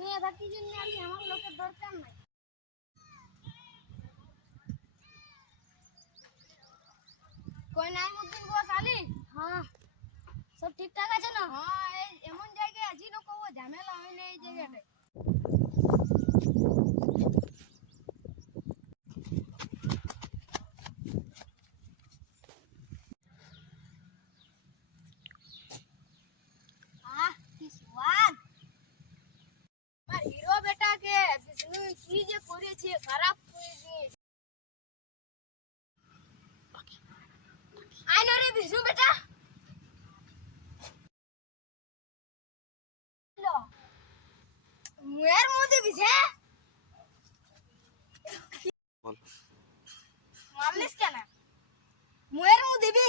নিয়ে থাকি জন্য আমি আমার লোকের দরকার নাই। কই নাইমুদ্দিন বস আলি? হ্যাঁ, সব ঠিকঠাক আছে না? হ্যাঁ, এই এমন জায়গায় আছি না কব ঝামেলা হয় না এই জায়গাটায়। হিরো বেটাকে বিষ্ণু কি যে করেছে, খারাপ করে দিয়েছে। আইনো রে বিষ্ণু বেটা, মুয়ের মধ্যে বিছে মারলিস কেন? মুয়ের মধ্যে বি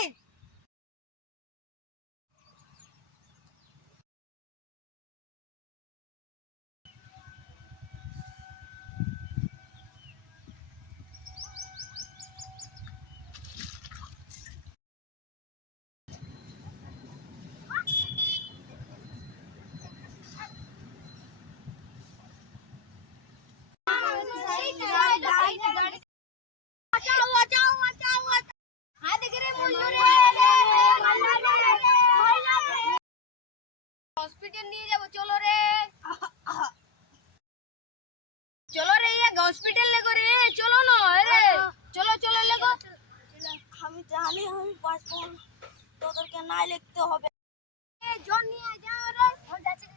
हॉस्पिटल নিয়ে যাব, চলো রে চলো রে, হসপিটাল লেগো রে, চলো না রে, চলো চলো লেগো। আমি জানি আমি বাঁচবো, তোদেরকে নাই লিখতে হবে। জন নিয়ে যাও রে, ওই যাচ্ছে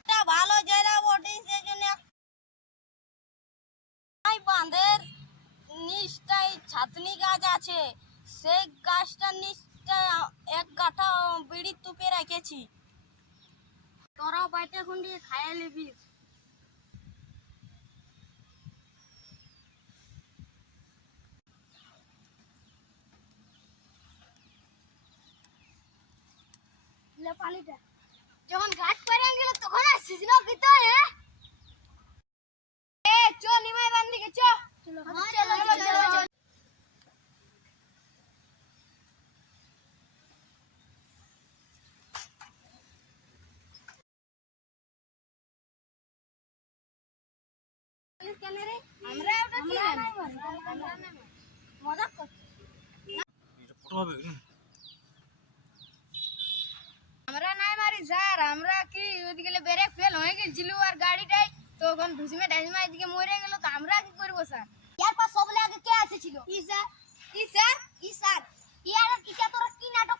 এটা ভালো জায়গা বটে, সেজন্য এই বাঁধের নিচটায় ছাতনি গাছ আছে, সেই গাছটার নিচটা এক গাঁঠা বিড়ি তুপে রেখেছি। তোরাও বাইটে খুন্ডি খাইয়ে নিবি। পালিটা যখন ঘাট পারে গেল তখন আসছিস না কিতো এ চো নিমাই বান্দিকে চো। চলো চলো চলো। কেন রে আমরা ওটা কি মজা করছি? আমরা নাই মারি স্যার, আমরা কি ওদিকে ব্রেক ফেল হয়ে গেছিল আর গাড়িটাই তখন ভুসিমে ডাইমা এদিকে মরে গেল, তো আমরা কি করব স্যার? ইয়ার পাস সবলে আগে কে এসেছিল? ই স্যার ই স্যার ই স্যার ইয়ার কিটা তোরা কি নাটক